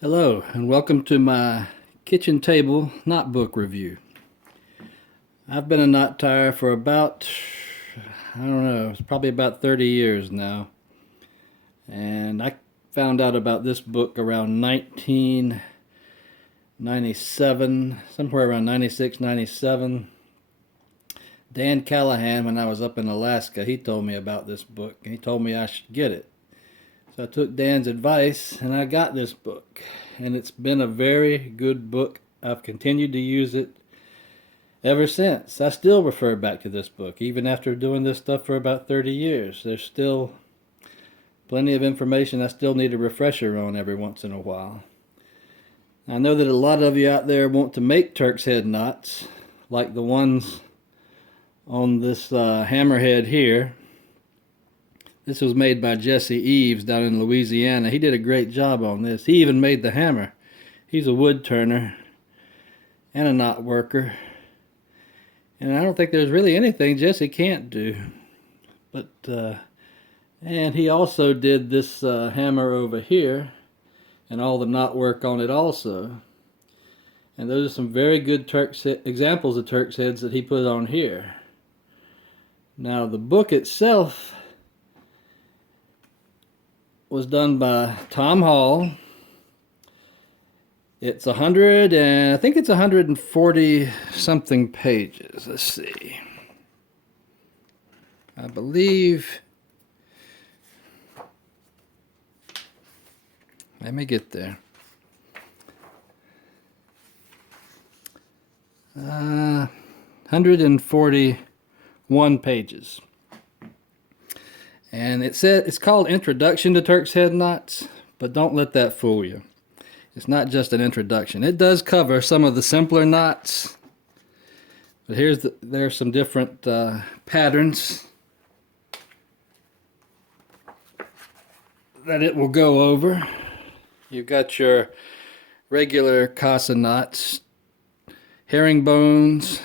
Hello, and welcome to my kitchen table knot book review. I've been a knot tyer for about, I don't know, it's probably about 30 years now. And I found out about this book around 1997, somewhere around 96, 97. Dan Callahan, when I was up in Alaska, he told me about this book, and he told me I should get it. So I took Dan's advice, and I got this book. And it's been a very good book. I've continued to use it ever since. I still refer back to this book, even after doing this stuff for about 30 years. There's still plenty of information I still need a refresher on every once in a while. I know that a lot of you out there want to make Turkshead knots, like the ones on this hammerhead here. This was made by Jesse Eves down in Louisiana. He did a great job on this. He even made the hammer. He's a wood turner and a knot worker. And I don't think there's really anything Jesse can't do. But and he also did this hammer over here and all the knot work on it also. And those are some very good examples of Turksheads that he put on here. Now the book itself was done by Tom Hall. It's 100 and I think it's 140 something pages. Let's see. I believe. Let me get there. 141 pages. And it's called Introduction to Turkshead Knots, but don't let that fool you. It's not just an introduction. It does cover some of the simpler knots, but there's some different patterns that it will go over. You've got your regular casa knots, herringbones,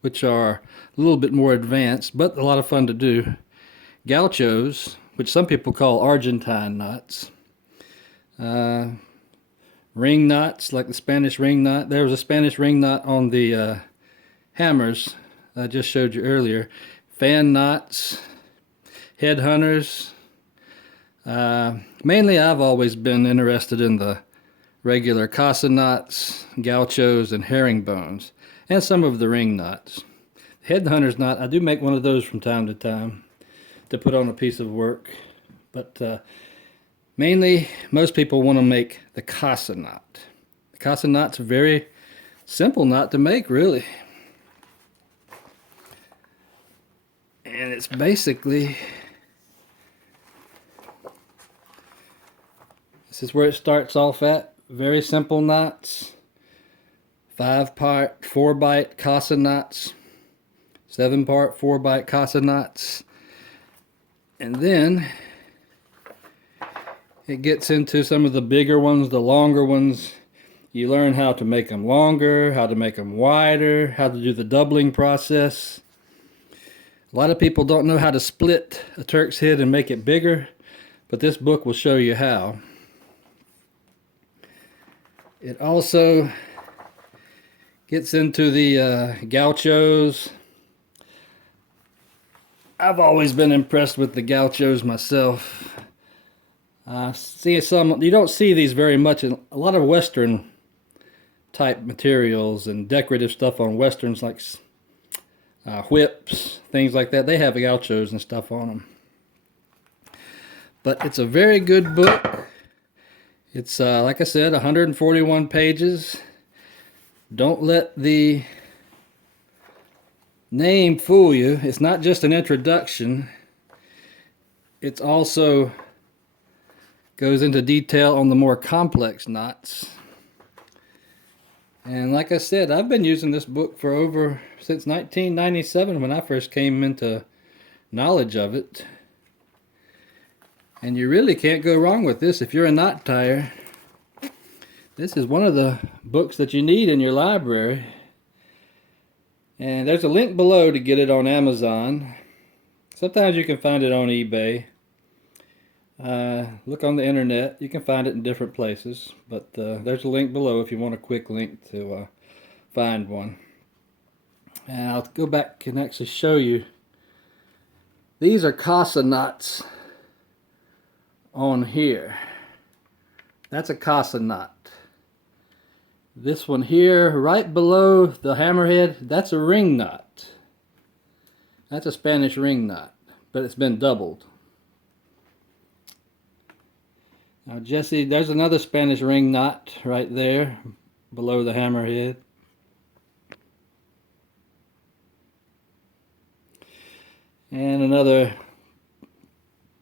which are a little bit more advanced, but a lot of fun to do. Gauchos, which some people call Argentine knots. Ring knots, like the Spanish ring knot. There was a Spanish ring knot on the hammers I just showed you earlier. Fan knots, headhunters. Mainly I've always been interested in the regular casa knots, gauchos, and herringbones, and some of the ring knots. Headhunters knot, I do make one of those from time to time to put on a piece of work, but mainly most people want to make the casa knot. The casa knot's a very simple knot to make, really, and it's basically, this is where it starts off at. Very simple knots, 5-part 4-bite casa knots, 7-part 4-bite casa knots. And then it gets into some of the bigger ones, the longer ones. You learn how to make them longer, how to make them wider, how to do the doubling process. A lot of people don't know how to split a Turk's head and make it bigger, but this book will show you how. It also gets into the gauchos. I've always been impressed with the gauchos myself. See some, you don't see these very much in a lot of Western type materials and decorative stuff on Westerns, like whips, things like that. They have gauchos and stuff on them. But it's a very good book. It's, like I said, 141 pages. Don't let the name fool you. It's not just an introduction. It's also goes into detail on the more complex knots. And like I said, I've been using this book for since 1997 when I first came into knowledge of it. And you really can't go wrong with this if you're a knot tyer. This is one of the books that you need in your library. And there's a link below to get it on Amazon. Sometimes you can find it on eBay. Look on the internet. You can find it in different places, but there's a link below if you want a quick link to find one. And I'll go back and actually show you. These are casa knots on here. That's a casa knot. This one here, right below the hammerhead, that's a ring knot. That's a Spanish ring knot, but it's been doubled. Now Jesse, there's another Spanish ring knot right there below the hammerhead. And another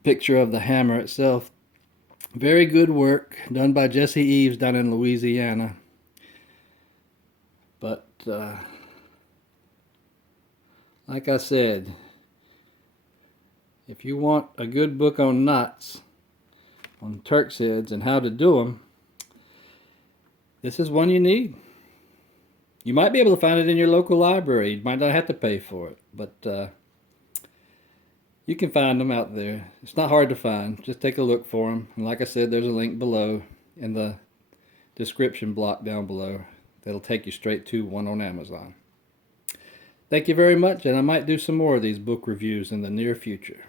picture of the hammer itself. Very good work done by Jesse Eves down in Louisiana. But like I said, if you want a good book on knots, on Turksheads and how to do them, this is one you need. You might be able to find it in your local library. You might not have to pay for it, but you can find them out there. It's not hard to find. Just take a look for them. And like I said, there's a link below in the description block down below. That'll take you straight to one on Amazon. Thank you very much, and I might do some more of these book reviews in the near future.